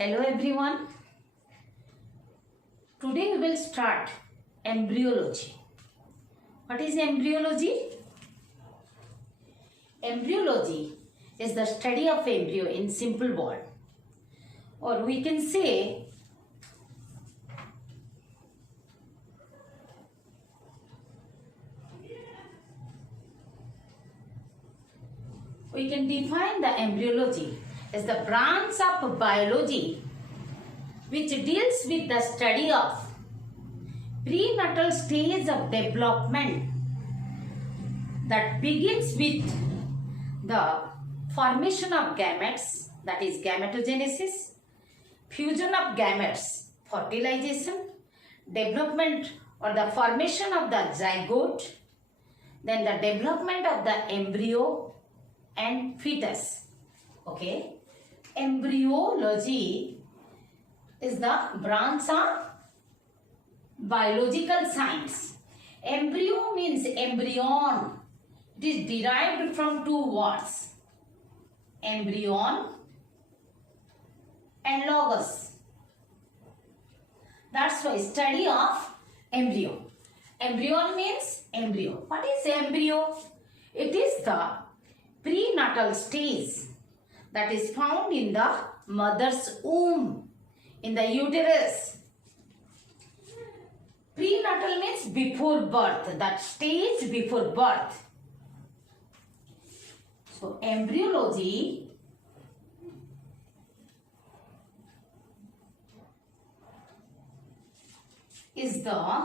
Hello everyone. Today we will start embryology. What is embryology? Embryology is the study of embryo in simple word, or we can say we can define the embryology as the branch of biology which deals with the study of prenatal stage of development that begins with the formation of gametes, that is gametogenesis, fusion of gametes, fertilization, development or the formation of the zygote, then the development of the embryo and fetus. Okay, embryology is the branch of biological science. Embryo means embryon. It is derived from two words, embryon and logos. That's why study of embryo. Embryon means embryo. What is embryo? It is the prenatal stage that is found in the mother's womb, in the uterus. Prenatal means before birth, that stage before birth. So embryology is the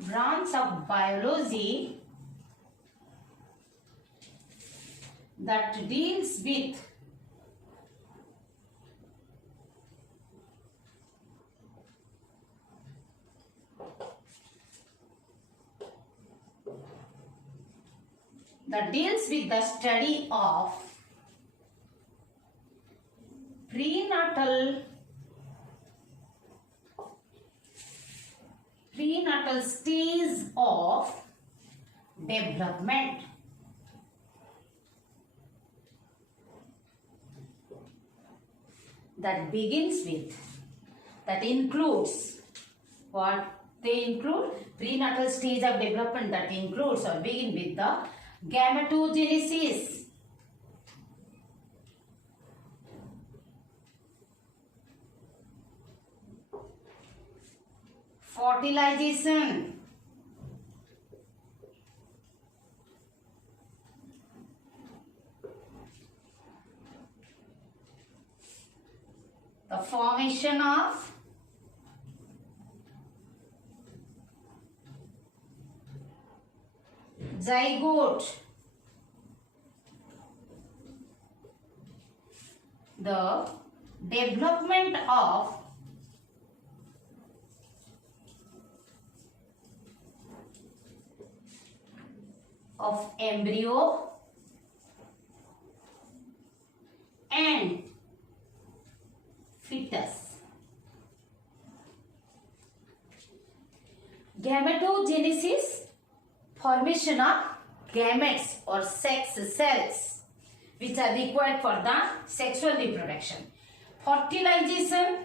branch of biology that deals with the study of prenatal stage of development. That begins with, that includes, what they include? Prenatal stage of development that includes or begin with the gametogenesis, fertilization, the formation of zygote, the development of embryo and fetus. Gametogenesis, formation of gametes or sex cells which are required for the sexual reproduction. Fertilization,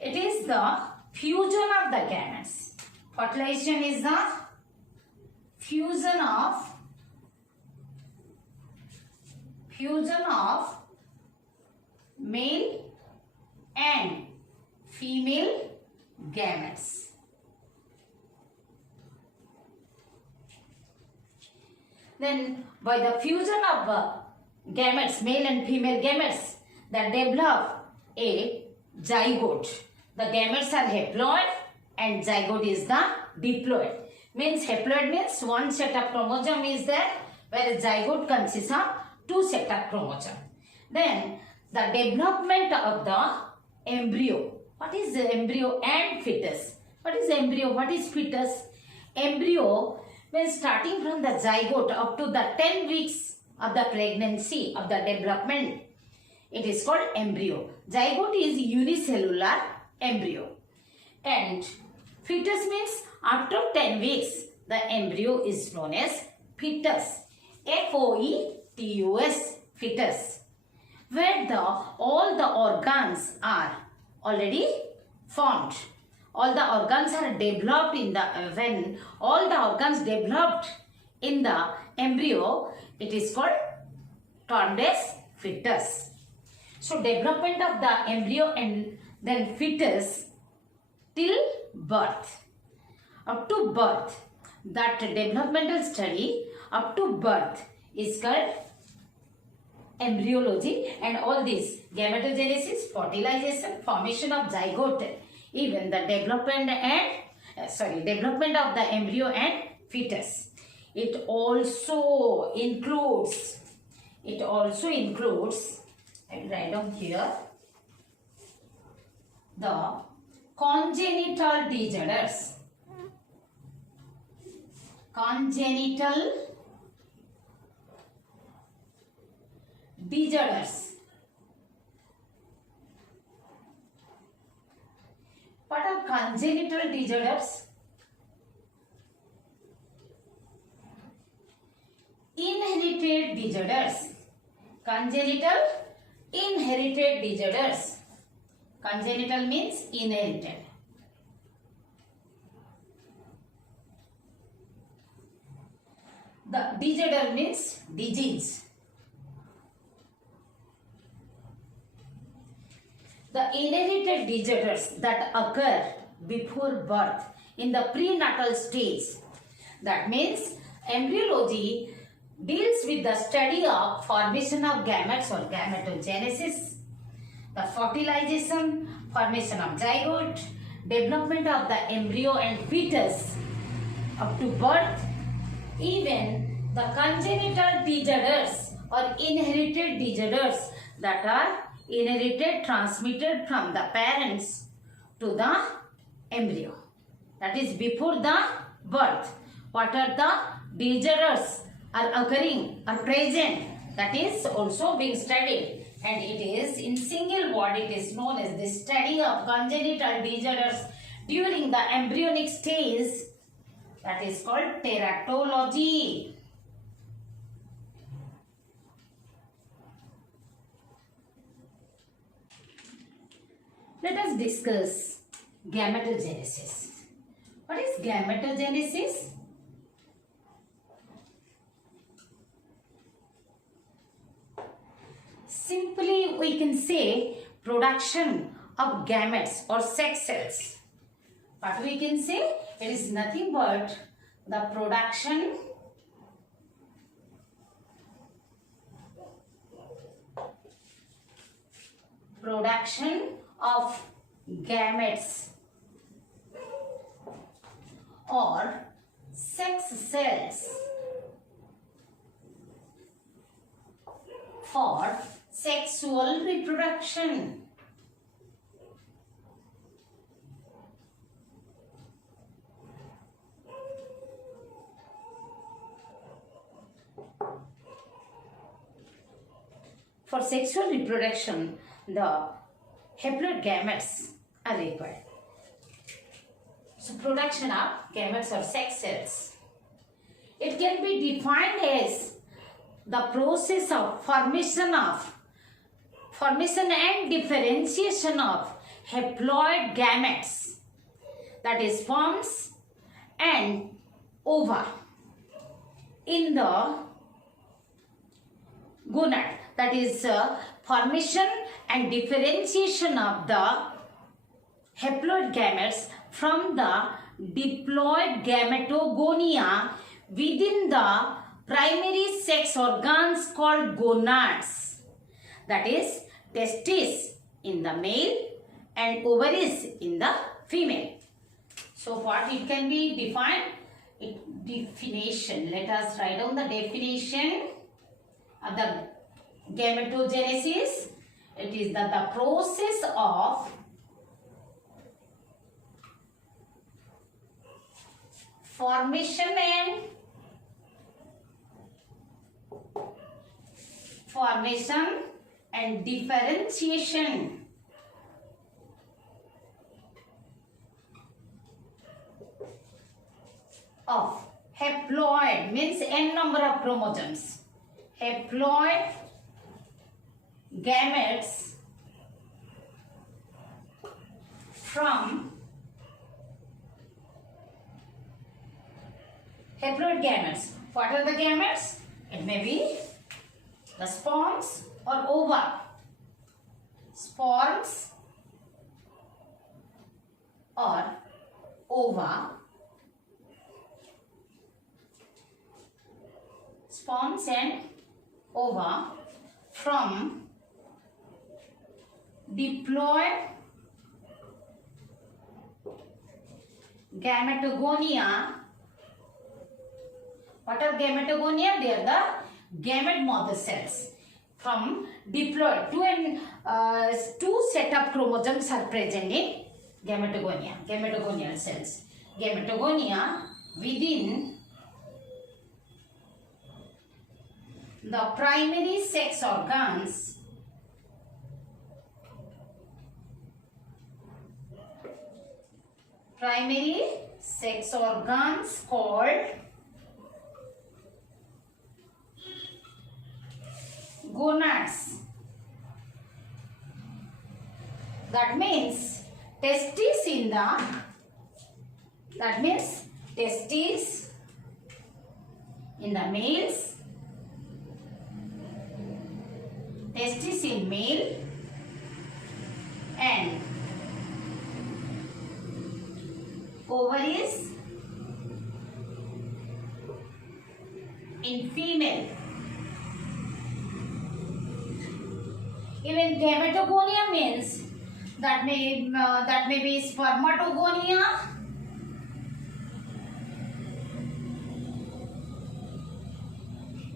it is the fusion of the gametes. Fertilization is the fusion of male and female gametes. Then by the fusion of gametes, male and female gametes, that develop a zygote. The gametes are haploid and zygote is the diploid. Means haploid means one set of chromosome is there, whereas zygote consists of two set of chromosome. Then the development of the embryo. What is the embryo and fetus? What is embryo? What is fetus? Embryo means starting from the zygote up to the 10 weeks of the pregnancy of the development. It is called embryo. Zygote is unicellular embryo. And Fetus means up to 10 weeks. The embryo is known as fetus. F-O-E-T-U-S, fetus. Where all the organs are already formed. All the organs are developed when all the organs developed in the embryo, it is called termed as fetus. So development of the embryo and then fetus till birth. Up to birth, that developmental study up to birth is called embryology, and all this gametogenesis, fertilization, formation of zygote, even the development of the embryo and fetus. It also includes, I will write down here, the congenital disorders. Congenital disorders. What are congenital disorders? Inherited disorders. Congenital, inherited disorders. Congenital means inherited. The disorder means disease. The inherited disorders that occur before birth in the prenatal stage. That means embryology deals with the study of formation of gametes or gametogenesis, the fertilization, formation of zygote, development of the embryo and fetus up to birth, even the congenital disorders or inherited disorders that are inherited, transmitted from the parents to the embryo. That is before the birth. What are the disorders are occurring or present? That is also being studied, and it is in single word, it is known as the study of congenital disorders during the embryonic stage. That is called teratology. Let us discuss gametogenesis. What is gametogenesis? Simply we can say production of gametes or sex cells. What we can say? It is nothing but the production of gametes or sex cells for sexual reproduction. For sexual reproduction, the haploid gametes are required. So, production of gametes or sex cells. It can be defined as the process of formation and differentiation of haploid gametes, that is sperms and ova in the gonad, that is formation and differentiation of the haploid gametes from the diploid gametogonia within the primary sex organs called gonads, that is testes in the male and ovaries in the female. So what it can be defined? Definition. Let us write down the definition of the gametogenesis. It is the process of formation and differentiation of haploid means n number of chromosomes. Haploid gametes from haploid gametes. What are the gametes? It may be the sperms or ova. Sperms or ova. Sperms and ova from diploid gametogonia. What are gametogonia? They are the gamete mother cells. From diploid, two set of chromosomes are present in gametogonia, gametogonial cells. Gametogonia within the primary sex organs called gonads. That means testes in the males, testes in male and ovaries in female. Even gametogonia means that may be spermatogonia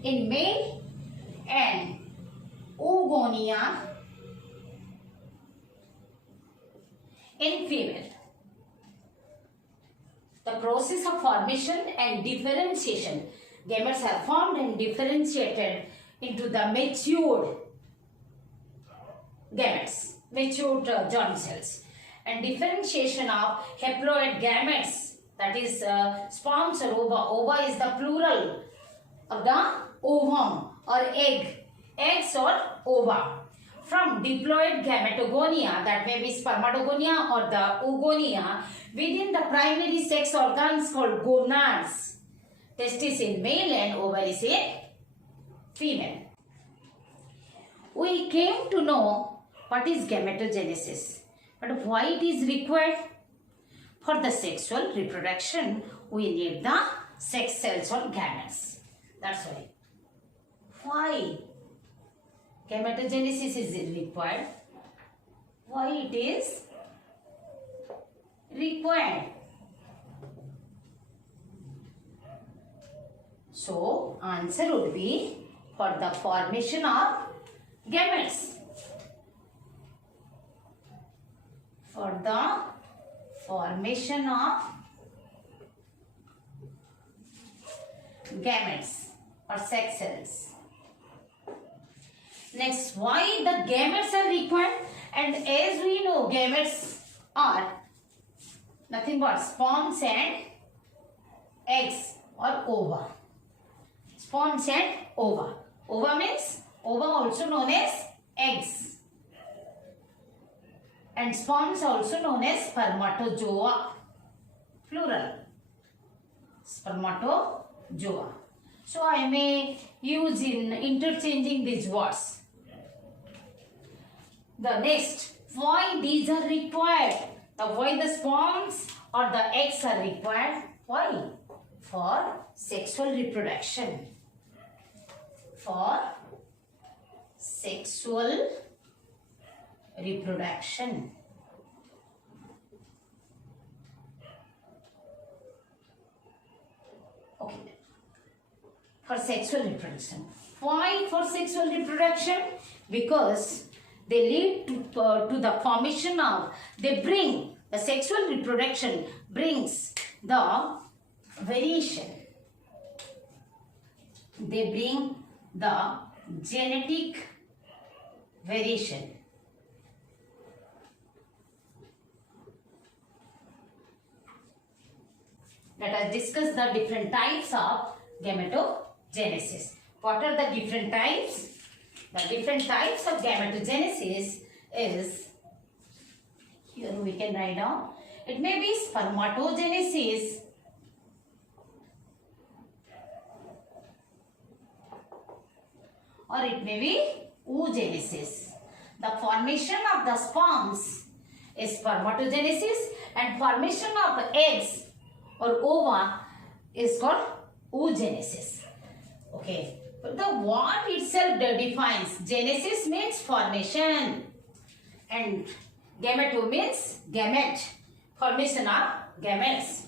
in male and oogonia in female. The process of formation and differentiation. Gametes are formed and differentiated into the matured gametes, matured germ cells. And differentiation of haploid gametes, that is sperms or ova. Ova is the plural of the ovum or egg. Eggs or ova. From diploid gametogonia, that may be spermatogonia or the oogonia, within the primary sex organs called gonads. Testes in male and ovaries in female. We came to know what is gametogenesis, but why it is required? For the sexual reproduction, we need the sex cells or gametes. That's why. Why gametogenesis is required? Why it is required? So, answer would be for the formation of gametes. For the formation of gametes or sex cells. Next, why the gametes are required? And as we know, gametes are nothing but sperms and eggs or ova. Sperms and ova. Ova means, ova also known as eggs. And sperms also known as spermatozoa. Plural. Spermatozoa. So I may use in interchanging these words. The next, why these are required? Why the sperms or the eggs are required? Why? For sexual reproduction. For sexual reproduction. Okay. For sexual reproduction. Why for sexual reproduction? Because they lead to the formation of, they bring, the sexual reproduction brings the variation. They bring the genetic variation. let us discuss the different types of gametogenesis. What are the different types? The different types of gametogenesis is, here we can write down, it may be spermatogenesis, or it may be oogenesis. The formation of the sperms is spermatogenesis, and formation of the eggs or ova is called oogenesis. Okay, but the what itself defines genesis means formation, and gameto means gamete, formation of gametes.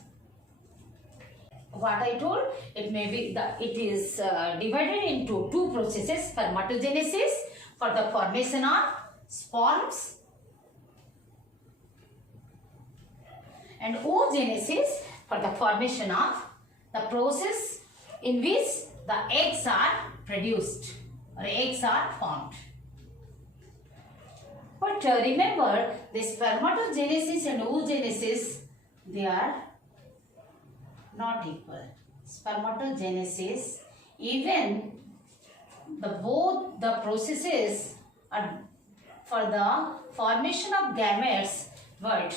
What I told, it may be it is divided into two processes: spermatogenesis for the formation of sperms, and oogenesis for the formation of the process in which the eggs are produced or eggs are formed. But remember, the spermatogenesis and oogenesis, they are not equal. Spermatogenesis, even both the processes are for the formation of gametes, but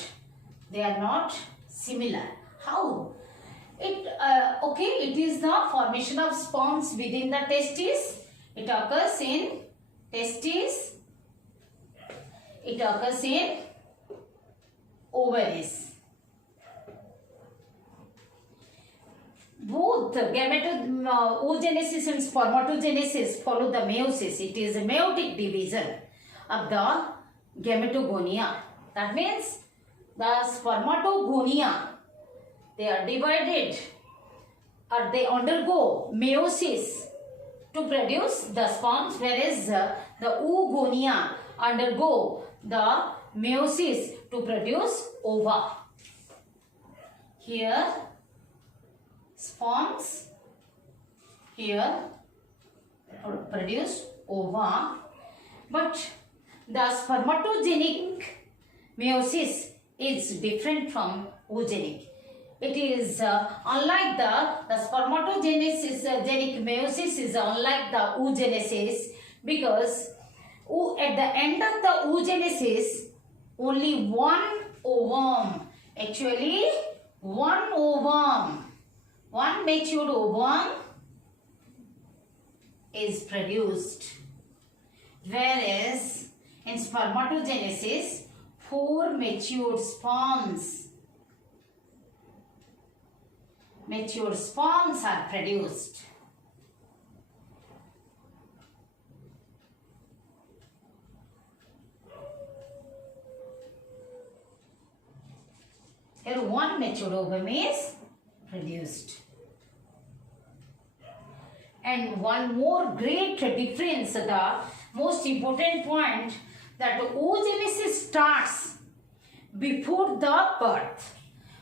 they are not similar. How? It is the formation of sperms within the testes. It occurs in testes. It occurs in ovaries. Both oogenesis and spermatogenesis follow the meiosis. It is a meiotic division of the gametogonia. That means the spermatogonia, they are divided or they undergo meiosis to produce the sperms, whereas the oogonia undergo the meiosis to produce ova. Here sperms, here produce ova, but the spermatogenic meiosis is different from oogenic. It is unlike the spermatogenesis, genic meiosis is unlike the oogenesis, because at the end of the oogenesis, only one ovum, actually one ovum, one matured ovum is produced, whereas in spermatogenesis, 4 matured sperms are produced. Here one matured ovum is produced. And one more great difference, the most important point, that oogenesis starts before the birth.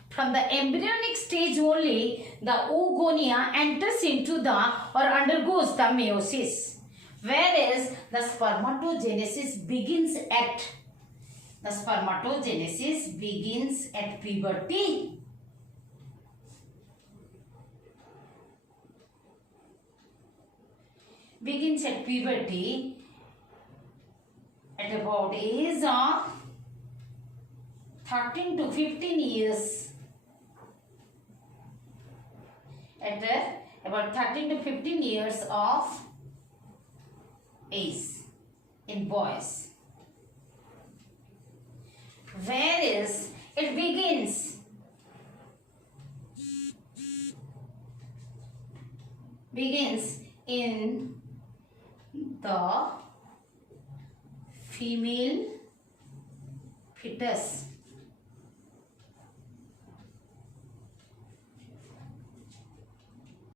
From the embryonic stage only, the oogonia enters into the or undergoes the meiosis, whereas the spermatogenesis begins at puberty. Begins at puberty at about age of 13 to 15 years. At about 13 to 15 years of age in boys. Whereas it begins in the female fetus.